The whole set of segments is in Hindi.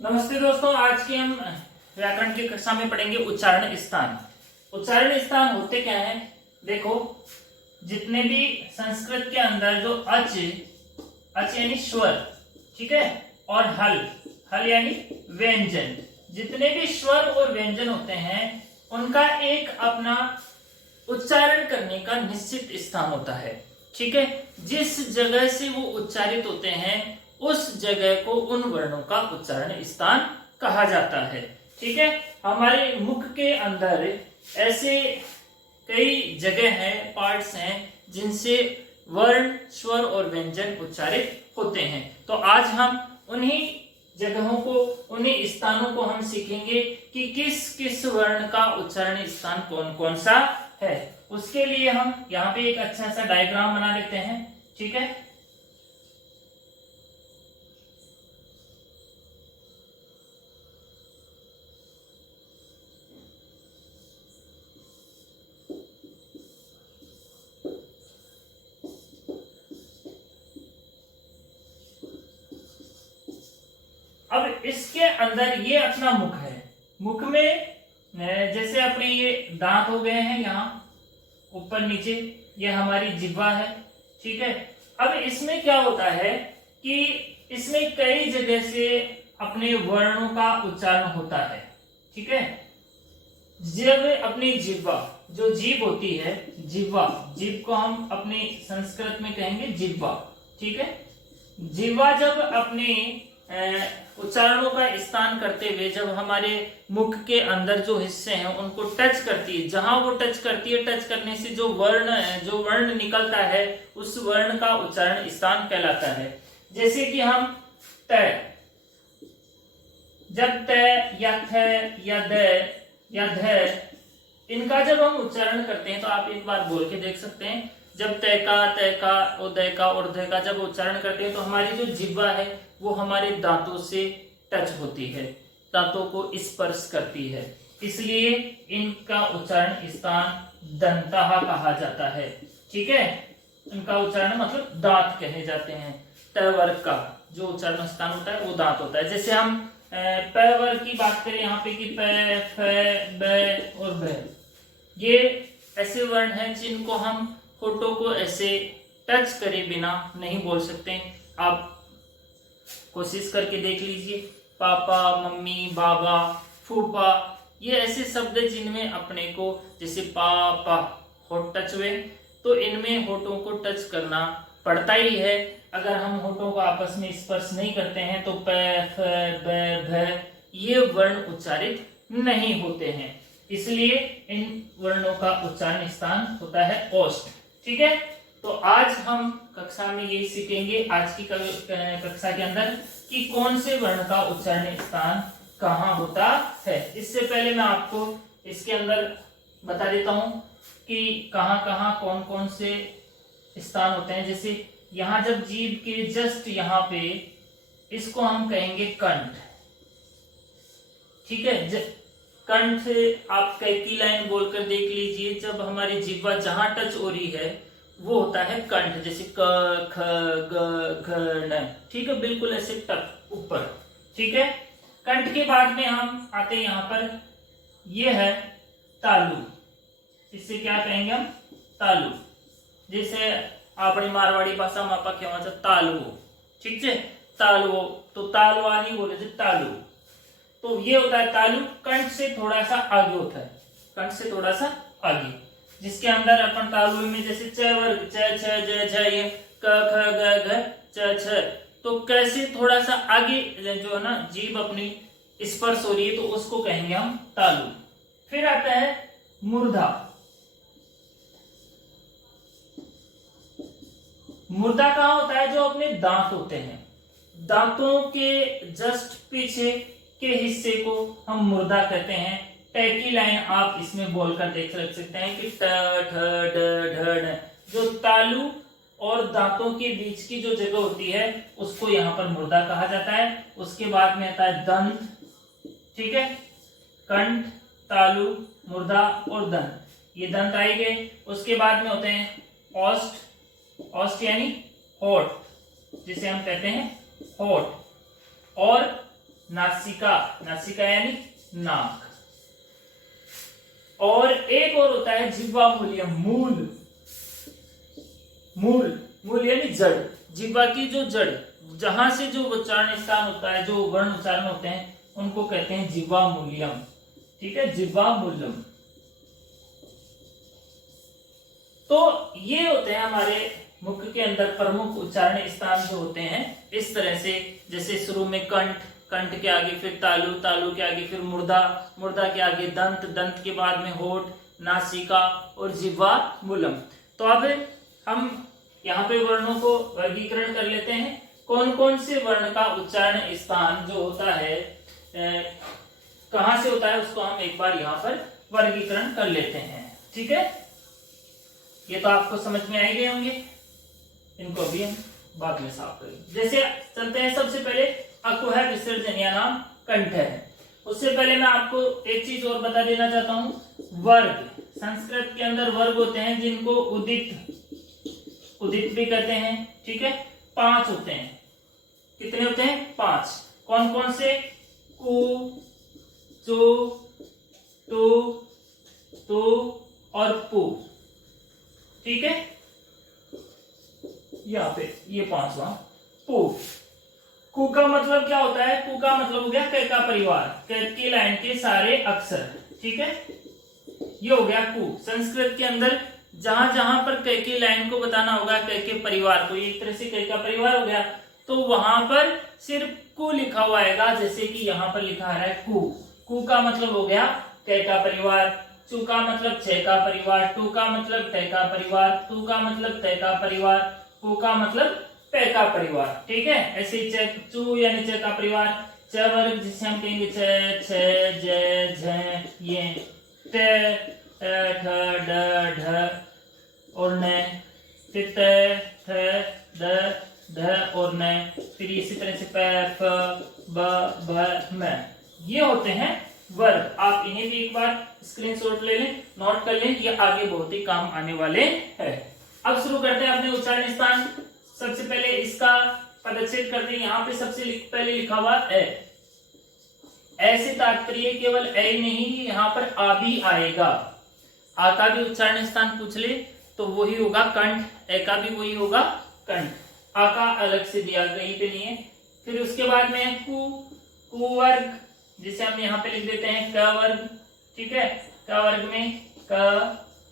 नमस्ते दोस्तों, आज की हम व्याकरण की कक्षा में पढ़ेंगे उच्चारण स्थान। उच्चारण स्थान होते क्या है? देखो, जितने भी संस्कृत के अंदर जो अच अच यानी स्वर, ठीक है, और हल हल यानी व्यंजन, जितने भी स्वर और व्यंजन होते हैं उनका एक अपना उच्चारण करने का निश्चित स्थान होता है। ठीक है, जिस जगह से वो उच्चारित होते हैं उस जगह को उन वर्णों का उच्चारण स्थान कहा जाता है। ठीक है, हमारे मुख के अंदर ऐसे कई जगह हैं, पार्ट्स हैं, जिनसे वर्ण, स्वर और व्यंजन उच्चारित होते हैं। तो आज हम उन्हीं जगहों को, उन्हीं स्थानों को हम सीखेंगे कि किस किस वर्ण का उच्चारण स्थान कौन कौन सा है। उसके लिए हम यहाँ पे एक अच्छा सा डायग्राम बना लेते हैं। ठीक है, अब इसके अंदर ये अपना मुख है। मुख में जैसे अपने ये दांत हो गए हैं, यहाँ ऊपर नीचे, ये हमारी जिह्वा है। ठीक है, अब इसमें क्या होता है कि इसमें कई जगह से अपने वर्णों का उच्चारण होता है। ठीक है, जब अपनी जिह्वा, जो जीभ होती है, जिह्वा, जीभ को हम अपने संस्कृत में कहेंगे जिह्वा। ठीक है, जिह्वा जब अपने उच्चारणों का स्थान करते हुए जब हमारे मुख के अंदर जो हिस्से हैं उनको टच करती है, जहां वो टच करती है, टच करने से जो वर्ण निकलता है उस वर्ण का उच्चारण स्थान कहलाता है। जैसे कि हम त, जब त या थ या द या ध, इनका जब हम उच्चारण करते हैं तो आप एक बार बोल के देख सकते हैं। जब तय का और ध का जब उच्चारण करते हैं तो हमारी जो जिह्वा है वो हमारे दांतों से टच होती है, दांतों को स्पर्श करती है, इसलिए इनका उच्चारण स्थान दंतः कहा जाता है। ठीक है, इनका उच्चारण मतलब दांत कहे जाते हैं। त वर्ग का जो उच्चारण स्थान होता है वो दांत होता है। जैसे हम प वर्ग की बात करें यहाँ पे कि प, फ, ब और भ, ये ऐसे वर्ण हैं जिनको हम होठों को ऐसे टच करे बिना नहीं बोल सकते। आप कोशिश करके देख लीजिए, पापा, मम्मी, बाबा, फूफा, ये ऐसे शब्द जिनमें अपने को, जैसे पापा होठ टच हुए तो इनमें होठों को टच करना पड़ता ही है। अगर हम होठों को आपस में स्पर्श नहीं करते हैं तो प, फ, ब, भ ये वर्ण उच्चारित नहीं होते हैं, इसलिए इन वर्णों का उच्चारण स्थान होता है ओष्ठ। ठीक है, तो आज हम कक्षा में यही सीखेंगे, आज की कक्षा के अंदर, कि कौन से वर्ण का उच्चारण स्थान कहाँ होता है। इससे पहले मैं आपको इसके अंदर बता देता हूं कि कहाँ कहाँ कौन कौन से स्थान होते हैं। जैसे यहाँ जब जीभ के जस्ट यहाँ पे, इसको हम कहेंगे कंठ। ठीक है, कंठ से आप कैकी लाइन बोलकर देख लीजिए, जब हमारी जिह्वा जहां टच हो रही है वो होता है कंठ। जैसे क, ख, ग, घ, न, ठीक है, बिल्कुल ऐसे टक ऊपर। ठीक है, कंठ के बाद में हम आते हैं यहाँ पर, ये है तालु। इससे क्या कहेंगे हम? तालु। जैसे अपनी मारवाड़ी भाषा में आप क्या मतलब तालु, ठीक है, तालु, तो तालवा नहीं बोले थे, तालु। तो ये होता है तालु, कंठ से थोड़ा सा आगे होता है, कंठ से थोड़ा सा आगे, जिसके अंदर अपन तालु में जैसे च वर्ग, च, छ, ज, झ, ये क, ख, ग, घ, च, छ, तो कैसे थोड़ा सा आगे जो है ना जीभ अपनी स्पर्श हो रही है तो उसको कहेंगे हम तालु। फिर आता है मूर्धा। मूर्धा कहाँ होता है? जो अपने दांत होते हैं, दांतों के जस्ट पीछे के हिस्से को हम मूर्धा कहते हैं। ट की लाइन आप इसमें बोलकर देख सकते हैं कि ट, ठ, ड, ढ, ढ। जो तालु और दांतों के बीच की जो जगह होती है उसको यहाँ पर मूर्धा कहा जाता है। उसके बाद में आता है दंत। ठीक है, कंठ, तालु, मूर्धा और दंत, ये दंत आएंगे। उसके बाद में होते हैं ओष्ठ। ओष्ठ यानी होठ, जिसे हम कहते हैं होठ, और नासिका, नासिका यानी नाक। और एक और होता है जिह्वा मूल्यम, मूल, मूल, मूल यानी जड़, जिह्वा की जो जड़, जहां से जो उच्चारण स्थान होता है, जो वर्ण उच्चारण होते हैं, उनको कहते हैं जिह्वा मूल्यम। ठीक है, जिह्वा मूल्यम। तो ये होते हैं हमारे मुख के अंदर प्रमुख उच्चारण स्थान जो होते हैं, इस तरह से। जैसे शुरू में कंठ, कंठ के आगे फिर तालु, तालु के आगे फिर मुर्दा, मुर्दा के आगे दंत, दंत के बाद में होठ, नासिका और जिह्वा मूलम। तो अब हम यहाँ पे वर्णों को वर्गीकरण कर लेते हैं। कौन कौन से वर्ण का उच्चारण स्थान जो होता है कहां से होता है, उसको हम एक बार यहाँ पर वर्गीकरण कर लेते हैं। ठीक है, ये तो आपको समझ में आ ही गए होंगे, इनको भी हम बाद में साफ करेंगे। जैसे चलते हैं, सबसे पहले अकुह विसर्जन या नाम कंठ है। उससे पहले मैं आपको एक चीज और बता देना चाहता हूं, वर्ग। संस्कृत के अंदर वर्ग होते हैं जिनको उदित, उदित भी कहते हैं। ठीक है, 5 होते हैं। कितने होते हैं? 5। कौन कौन से? कु, चु, टु, तु और पु। ठीक है, यहाँ पे ये 5वां पु। कु का मतलब क्या होता है? कु का मतलब हो गया क का परिवार, क की लाइन के सारे अक्षर। ठीक है, ये हो गया कु। संस्कृत के अंदर जहां जहां पर क की लाइन को बताना होगा, क के परिवार को, एक तरह से क का परिवार हो गया, तो वहां पर सिर्फ कु लिखा हुआ आएगा। जैसे कि यहाँ पर लिखा है कु। कु का मतलब हो गया क का परिवार, चु का मतलब छ का परिवार, टू का मतलब ट का परिवार, तू का मतलब त का परिवार, पु का मतलब प का परिवार। ठीक है, ऐसे च, चु यानी च का परिवार, च वर्ग जिसे हम कहेंगे छ, छ, ज, झ, ये, ट, ठ, ड, ढ और न, फिर त, थ, द, ध और न, फिर इसी तरह से प, फ, ब, भ, म। ये होते हैं वर्ग। आप इन्हें भी एक बार स्क्रीनशॉट ले लें, नोट कर लें, ये आगे बहुत ही काम आने वाले हैं। अब शुरू करते हैं अपने उच्चारण स्थान। सबसे पहले इसका पदच्छेद करते हैं। यहाँ पे सबसे पहले लिखा हुआ ए। ऐसे तात्पर्य केवल ए नहीं, यहाँ पर आ भी आएगा। आ का भी उच्चारण स्थान पूछ ले तो वही होगा कंठ, ए का भी वही होगा कंठ। आ का अलग से दिया कहीं पे नहीं है। फिर उसके बाद में कु, कुवर्ग जिसे हम यहाँ पे लिख देते हैं क वर्ग। ठीक है, क वर्ग में क,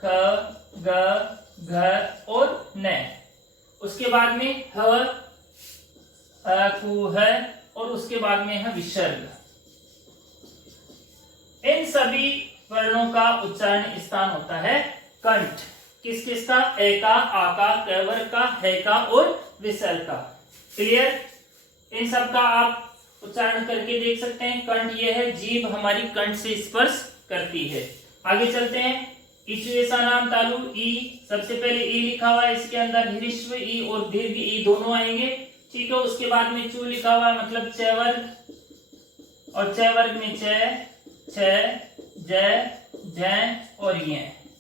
ख, ग, घ और न। उसके बाद में ह, कु है और उसके बाद में है विसर्ग। इन सभी वर्णों का उच्चारण स्थान होता है कंठ। किस किस का? ए का, आ का, क वर्ग का, है का और विसर्ग का। क्लियर? इन सब का आप उच्चारण करके देख सकते हैं। कंठ ये है, जीभ हमारी कंठ से स्पर्श करती है। आगे चलते हैं। इचुएसा नाम तालु, ई। सबसे पहले ई लिखा हुआ है, इसके अंदर ह्रस्व ई और दीर्घ ई दोनों आएंगे। ठीक है, उसके बाद में चू लिखा हुआ है, मतलब च वर्ग, और च वर्ग में छ, छ, ज, झ और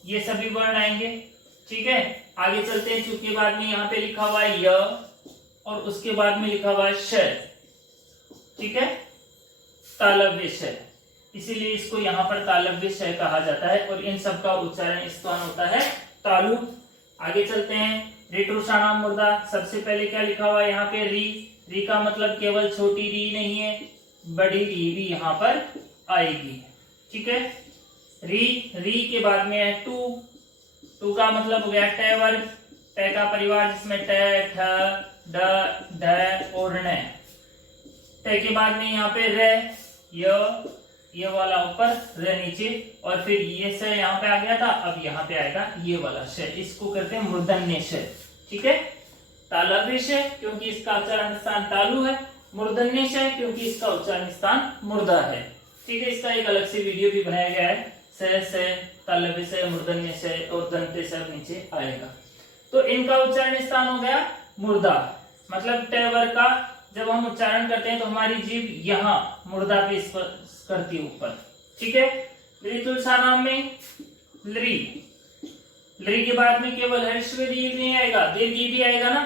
ये सभी वर्ण आएंगे। ठीक है, आगे चलते हैं। चू के बाद में यहाँ पे लिखा हुआ है य और उसके बाद में लिखा हुआ है श। ठीक है, तालव्य श, इसीलिए इसको यहाँ पर तालव्य श कहा जाता है। और इन सब का उच्चारण स्थान होता है तालु। आगे चलते हैं। ऋतुषाणाम मुर्दा। सबसे पहले क्या लिखा हुआ है यहाँ पे? री। री का मतलब केवल छोटी री नहीं है, बड़ी री भी यहाँ पर आएगी। ठीक है, री। री के बाद में है टू। टू का मतलब हो गया ट वर्ग, ट का परिवार जिसमें ट, ठ, ड, ढ और न। ट के बाद में यहाँ पे र, ये वाला ऊपर, र नीचे, और फिर ये श यहाँ पे आ गया था, अब यहाँ पे आएगा ये वाला श। इसको करते हैं मूर्धन्य श। ठीक है, तालव्य श क्योंकि इसका उच्चारण स्थान तालु है, मूर्धन्य श क्योंकि इसका उच्चारण स्थान मुर्दा है। ठीक है, इसका एक अलग से वीडियो भी बनाया गया है। स, तालव्य स, मूर्धन्य स और दंत्य स नीचे आएगा। तो इनका उच्चारण स्थान हो गया मुर्दा, मतलब ट वर्ग का जब हम उच्चारण करते हैं तो हमारी जीभ यहाँ मुर्दा पे स्पर्श करती है ऊपर। ठीक है, ऋतुषाणाम में लरी। लरी के बाद में केवल ह्रस्व दीर्घ नहीं आएगा, दीर्घ भी आएगा ना।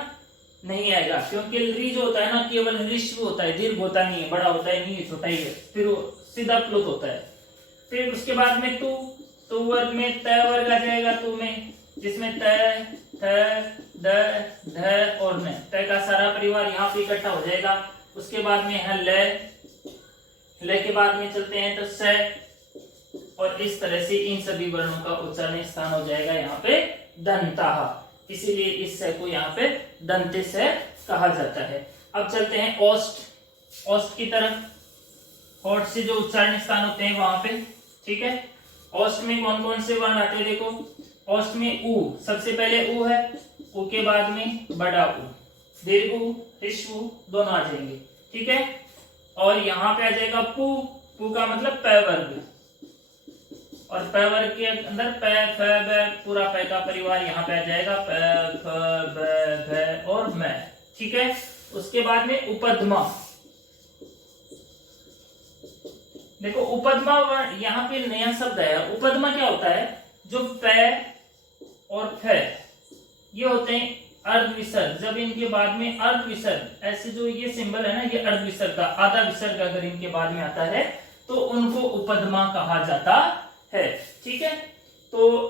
नहीं आएगा, क्योंकि री जो होता है ना केवल ऋष्व होता है, दीर्घ होता नहीं है, बड़ा होता है नहीं है, छोटा ही है, फिर वो सीधा प्लुत होता है। फिर उसके बाद में तू वर्ग में त वर्ग आ जाएगा तू में, जिसमें त थ द ध और न, त का सारा परिवार यहाँ पे इकट्ठा हो जाएगा। उसके बाद में है ल के बाद में चलते हैं तो स, और इस तरह से इन सभी वर्णों का उच्चारण स्थान हो जाएगा यहाँ पे दंताः, इसीलिए इस स को यहाँ पे दंते से कहा जाता है। अब चलते हैं ओष्ठ, ओष्ठ की तरफ, होठ से जो उच्चारण स्थान होते हैं वहां पे, ठीक है। ओष्ठ में कौन कौन से वर्ण आते हैं देखो, ओष्ठ में उ, सबसे पहले उ है, उ के बाद में बड़ा उ, दीर्घ उ, ह्रस्व उ दोनों आ जाएंगे, ठीक है। और यहाँ पे आ जाएगा पु, पु का मतलब प वर्ग, और प वर्ग के अंदर प फ ब पूरा प का परिवार यहाँ पे आ जाएगा, प फ ब भ और म, ठीक है। उसके बाद में उपध्मा, देखो उपध्मा वर्ण यहाँ पे नया शब्द है। उपध्मा क्या होता है, जो प और फ ये होते हैं अर्ध विसर्ग, जब इनके बाद में अर्ध विसर्ग, ऐसे जो ये सिंबल है ना, ये अर्ध विसर्ग का आधा विसर्ग अगर इनके बाद में आता है तो उनको उपध्मा कहा जाता है, ठीक है। तो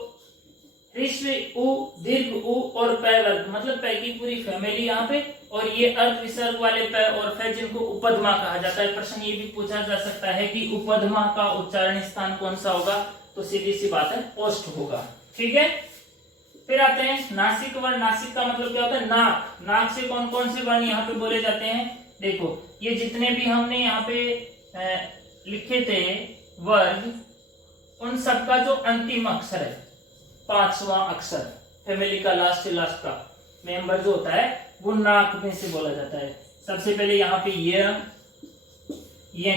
ह्रस्व उ, दीर्घ उ और प वर्ग, मतलब प की पूरी फैमिली यहाँ पे, और ये अर्ध विसर्ग वाले प और फ जिनको उपध्मा कहा जाता है। प्रश्न ये भी पूछा जा सकता है कि उपध्मा का उच्चारण स्थान कौन सा होगा, तो सीधी सी बात है ओष्ठ होगा, ठीक है। फिर आते हैं नासिक वर्ण, नासिक का मतलब क्या होता है, नाक, नाक से कौन कौन से वर्ण यहाँ पे बोले जाते हैं, देखो ये जितने भी हमने यहाँ पे लिखे थे वर्ग, उन सबका जो अंतिम अक्षर है, पांचवा अक्षर फैमिली का लास्ट से लास्ट का मेंबर जो होता है वो नाक में से बोला जाता है। सबसे पहले यहाँ पे ये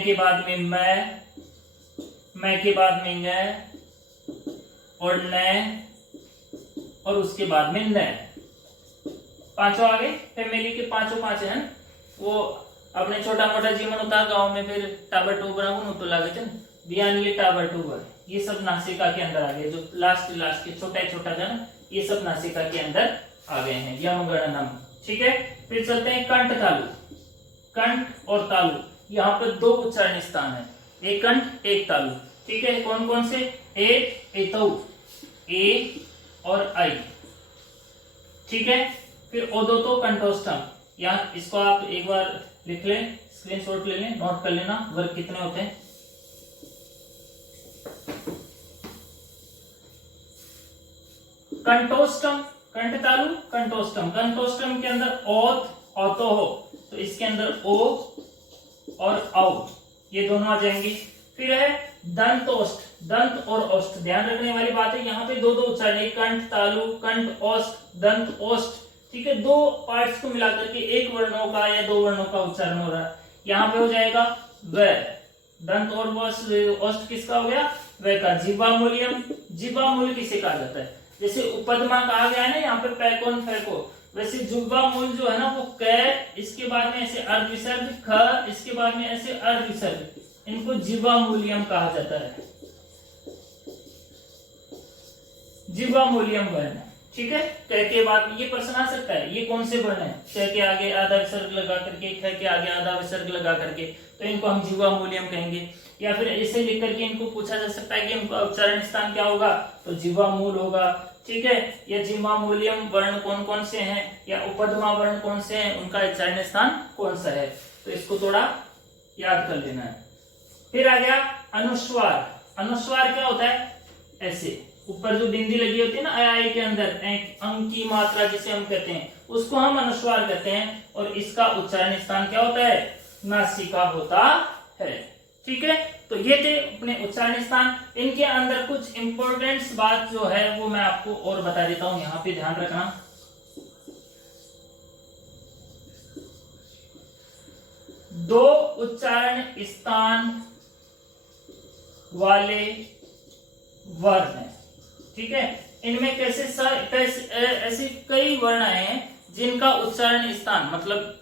के बाद में मैं के बाद में न, और न, और उसके बाद में न, पांचों आगे फैमिली के पांचों पांच हैं। वो अपने छोटा मोटा जीवन होता गांव में, फिर टाबर टूबर तो लागे थे बियान, ये टाबर टूबर ये सब नासिका के अंदर आ गए, जो लास्ट के छोटा जन ये सब नासिका के अंदर आ गए हैं, यम गणनम, ठीक है। फिर चलते हैं कंठ तालु, कंठ और तालु यहाँ पर दो उच्चारण स्थान है, एक कंठ एक तालु, ठीक है। कौन कौन से, एक एतौ, ए और आई, ठीक है। फिर ओदोतो कंठोष्ठम, यहाँ इसको आप एक बार लिख लें, स्क्रीनशॉट ले लें, नोट कर लेना वर्ग कितने होते हैं। कंठोष्ठम, कंठ तालु कंठोष्ठम, कंठोष्ठम के अंदर ओत औतो हो, तो इसके अंदर ओ और औ ये दोनों आ जाएंगे। फिर है दंतोष्ठ, दंत और ओष्ठ, ध्यान रखने वाली बात है यहाँ पे दो दो उच्चारण, एक कंठ तालु, कंठ ओष्ठ, दंत ओष्ठ, ठीक है। दो पार्ट्स को मिलाकर के एक वर्णों का या दो वर्णों का उच्चारण हो रहा है। यहाँ पे हो जाएगा व, दंत और ओष्ठ किसका हो गया, व का। जिह्वा मूल्यम, जिह्वा मूल किसे कहा जाता है, जैसे उपध्मा कहा गया है ना यहाँ पे पैकोन फैको, वैसे जिह्वा मूल जो है ना वो क, इसके बाद में ऐसे अर्ध विसर्ग, ख, इसके बाद में ऐसे अर्ध विसर्ग, इनको जिह्वा मूल्यम कहा जाता है, जिह्वा मूल्यम वर्ण, ठीक है। क के बाद ये प्रश्न आ सकता है, ये कौन से वर्ण है, क के आगे आधा विसर्ग लगा करके, ख के आगे आधा विसर्ग लगा करके, तो इनको हम जिह्वा मूल्यम कहेंगे। या फिर ऐसे लिख करके इनको पूछा जा सकता है कि इनका उच्चारण स्थान क्या होगा, तो जिह्वा मूल होगा, ठीक है। या जिह्वा मूल्यम वर्ण कौन कौन से हैं, या उपध्मा वर्ण कौन से हैं, उनका उच्चारण स्थान कौन सा है, तो इसको थोड़ा याद कर लेना है। फिर आ गया अनुस्वार, अनुस्वार क्या होता है, ऐसे ऊपर जो बिंदी लगी होती है ना आई के अंदर, अंक की मात्रा जिसे हम कहते हैं, उसको हम अनुस्वार कहते हैं, और इसका उच्चारण स्थान क्या होता है, नासिका होता है, ठीक है। तो ये थे अपने उच्चारण स्थान। इनके अंदर कुछ इंपॉर्टेंट बात जो है वो मैं आपको और बता देता हूं, यहाँ पे ध्यान रखना। दो उच्चारण स्थान वाले वर्ण है, ठीक है। इनमें कैसे ऐसे कई वर्ण हैं जिनका उच्चारण स्थान मतलब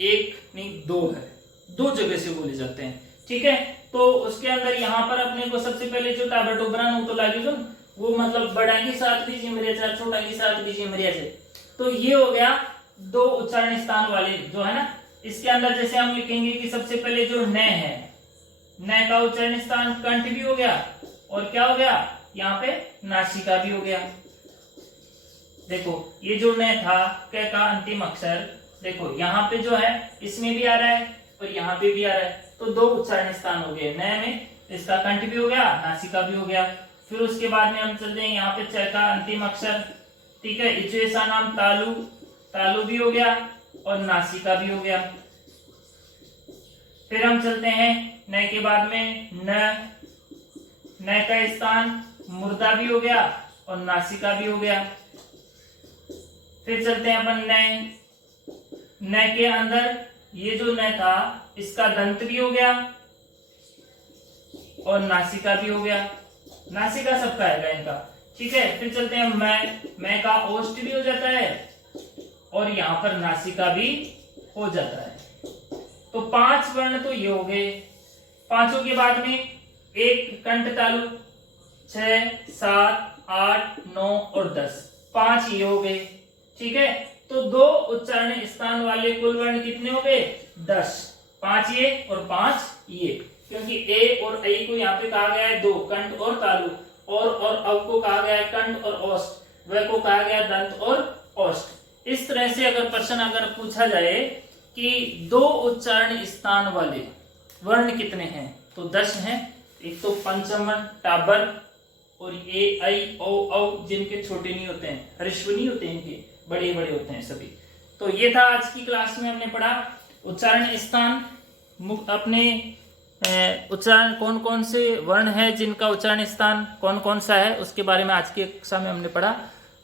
एक नहीं दो है, दो जगह से बोले जाते हैं, ठीक है। तो उसके अंदर यहाँ पर अपने को सबसे पहले जो टाबरटोबरान तो लागे जो वो मतलब बड़ा की साथ भी जिमरिया, छोटा की साथ भी जिमरिया से, तो ये हो गया दो उच्चारण स्थान वाले जो है ना, इसके अंदर जैसे हम लिखेंगे कि सबसे पहले जो न है, न का उच्चारण स्थान कंठ भी हो गया, और क्या हो गया यहाँ पे नासिका भी हो गया। देखो ये जो न था क का अंतिम अक्षर, देखो यहाँ पे जो है इसमें भी आ रहा है और यहाँ पे भी आ रहा है, तो दो उच्चारण स्थान हो गए। न में इसका कंठ भी हो गया, नासिका भी हो गया। फिर उसके बाद में हम चलते हैं यहाँ पे च का अंतिम अक्षर, ठीक है, इज्वेसा नाम तालु, तालु भी हो गया और नासिका भी हो गया। फिर हम चलते हैं न के बाद में न का स्थान मुर्दा भी हो गया और नासिका भी हो गया। फिर चलते हैं अपन न के अंदर ये जो न था इसका दंत भी हो गया और नासिका भी हो गया, नासिका सबका आएगा इनका, ठीक है। फिर चलते हैं मैं का ओष्ठ भी हो जाता है और यहाँ पर नासिका भी हो जाता है। तो 5 वर्ण तो ये हो गए। पांचों के बाद में एक कंठ तालु, 6, 7, 8, 9 और 10, 5 ये हो गए, ठीक है। तो दो उच्चारण स्थान वाले कुल वर्ण कितने हो गए 10, 5 ये और 5 ये, क्योंकि ए और ऐ को यहाँ पे कहा गया है दो, कंठ और तालु, और अव को कहा गया है कंठ और ओष्ठ, व को कहा गया है दंत और ओष्ठ। इस तरह से अगर प्रश्न अगर पूछा जाए कि दो उच्चारण स्थान वाले वर्ण कितने हैं, तो 10 हैं। एक तो पंचम वर्ण टाबर, और ए ऐ ओ औ जिनके छोटे नहीं होते हैं, ह्रस्व नहीं होते हैं, इनके बड़े बड़े होते हैं सभी। तो ये था आज की क्लास में हमने पढ़ा उच्चारण स्थान, अपने उच्चारण कौन कौन से वर्ण है जिनका उच्चारण स्थान कौन कौन सा है, उसके बारे में आज की कक्षा में हमने पढ़ा।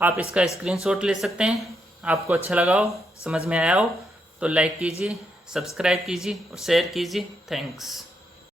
आप इसका स्क्रीनशॉट ले सकते हैं। आपको अच्छा लगा हो, समझ में आया हो तो लाइक कीजिए, सब्सक्राइब कीजिए और शेयर कीजिए। थैंक्स।